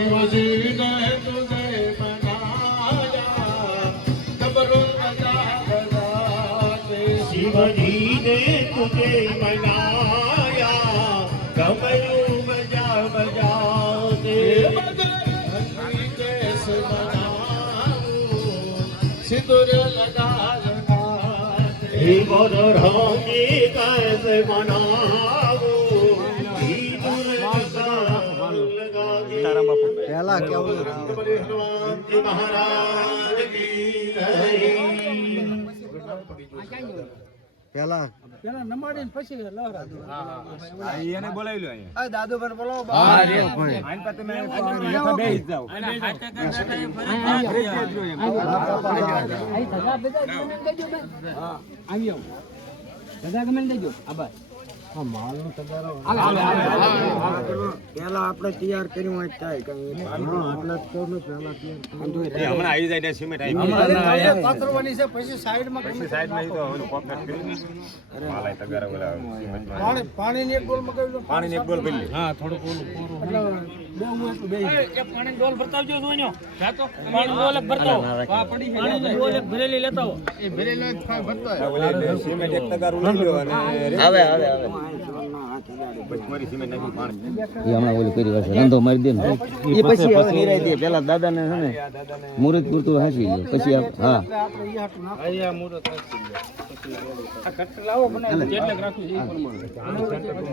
શિવજી ને તુજે બનાયા શિવજી ને તુજે બનાયા કમયું બજા બજાઓ સિંદુર લગા લગા મોર રંગી કૈસે બનાવો તારા બાપુ પહેલા કેવું? પેલા પેલા નમાડી ને પહેલા. પેલા નમાડીને પછી લવરા એને બોલાવી લો અહીંયા. આ દાદુ પર બોલો હા રે આઈન પર તમે લેખા બેસી. જાઓ પેલા આપણે તૈયાર કર્યું હોય થાય કઈ આટલા જ કહું ને પહેલા એ હમણાં આવી જાય ને સિમેન્ટ આવી પાથરવાની છે પછી સાઈડમાં પછી સાઈડમાં તો ઓલું કોકનેટ કરી માલાય તગારા ઓલા પાણી પાણીની એક ડોલ મગાવી લો. પાણીની એક બોલ ભરી લે. એટલે બે. હું એટલું બે ઓલે સિમેન્ટ એક તગારું લઈ લો અને આવે આવે આવે પછી મારી સિમેન્ટ નાખી પાણી. હમણાં ઓલી કરી વાર રંધો મારી દે ને. એ પછી હવે નિરાય દે. પેલા દાદા ને છે ને મુહૂર્ત પૂરતું હાંસી લે પછી આ- હા.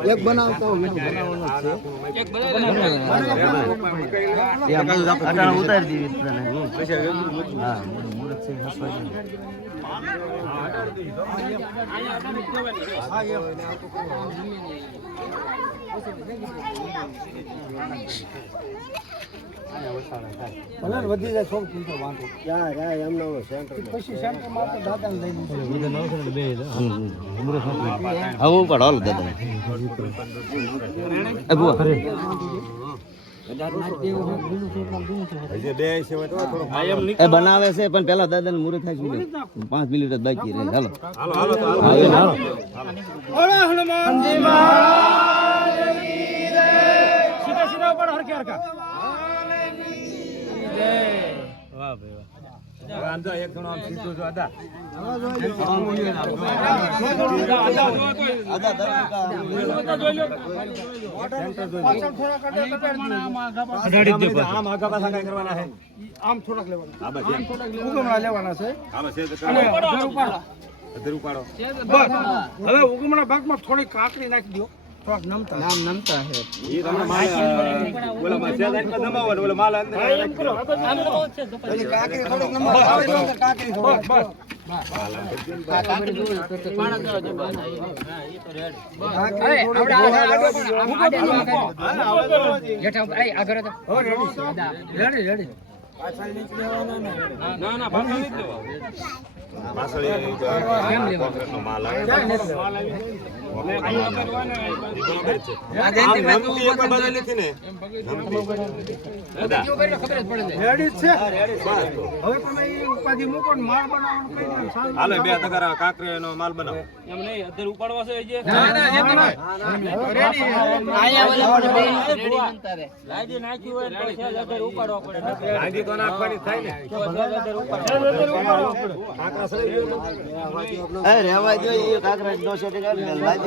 એક બનાવતો હું. ઉતારી દીધી હા મુહૂર્ત છે દે. ભલે ને વધી જાય થોડું ચિંતો વાંધો. ક્યાં ક્યાં એમનો સેન્ટર પછી સેન્ટરમાં આપણે દાદાને લઈ લઈશું હમ, હમ. મુહૂર્ત હાંસવી લે. હવે હાલો દાદા. એ એ બનાવે છે પણ પેલા દાદા ને મુહૂર્ત થાય પાંચ મિનિટ જ બાકી રહે. હાલો. હાલો હાલો હનુમાનજી મહારાજ સીધા સીધા ઉપર હરકે હરકા આમ જો એક જણો આમ સીધો જો આદા પાછળ થોડા કાઢે કટાડી આમ આગા પાછા કઈ કરવાના છે. આમ થોડાક લેવાના. છે. હાલો છે. તો અને કરો. અધર ઉપાડો. અધર ઉપાડો. બસ. હવે ઉગમણા ભાગમાં થોડી કાકડી નાખી દો નામ નમતા દબાવો ને કાકડી થોડીક બસ રેડી રેડી પાછળ કોન્ક્રીટનો માલ આવે કાંકરીનો માલ બનાવો ગાંધી તો નાખવાની થાય ને કાંકરા સળી ગયો એ રહેવા કાંકરા ને, અત્યારે એમ. છે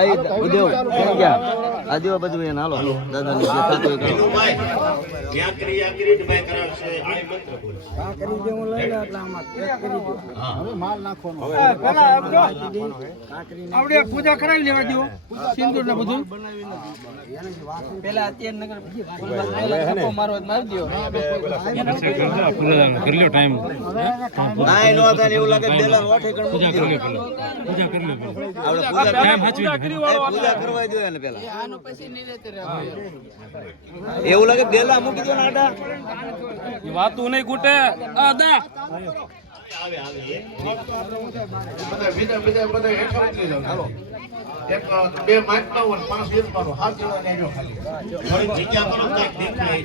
એ વિધિ આ એ દેવા બધું એને હાલો. દાદા ને જે થતું કરો. જ્યાં ક્રિયા કિરીટભાઈ કરાવશે આ મંત્ર બોલ આ કરી દે હું લઈ લે એટલે આમાં પેક કરી દો. હવે માલ નાખવાનો પેલા આમ જો. આપણે પૂજા કરાવી લેવા દો સિંદૂર ને બધું. પેલા અત્યારે નગર મારો મારી દો ના, એ નો થાય ને એવું લાગે કે બેલા ઓઠે કણ મૂકી દેવા. આપણે પૂજા એ પૂજા કરવા દો એને પેલા. એવું લાગે બેલા મૂકી દો ને આડા. વાતું નહીં ખૂટે. આ આવે આવે બધા બીજા બીજા બધા હેઠળ જાવ ચાલો. એક બે અને પાંચ વીરનો હાથ જેવા લેજો ખાલી. જગ્યા કરો કાંઈક દેખાય.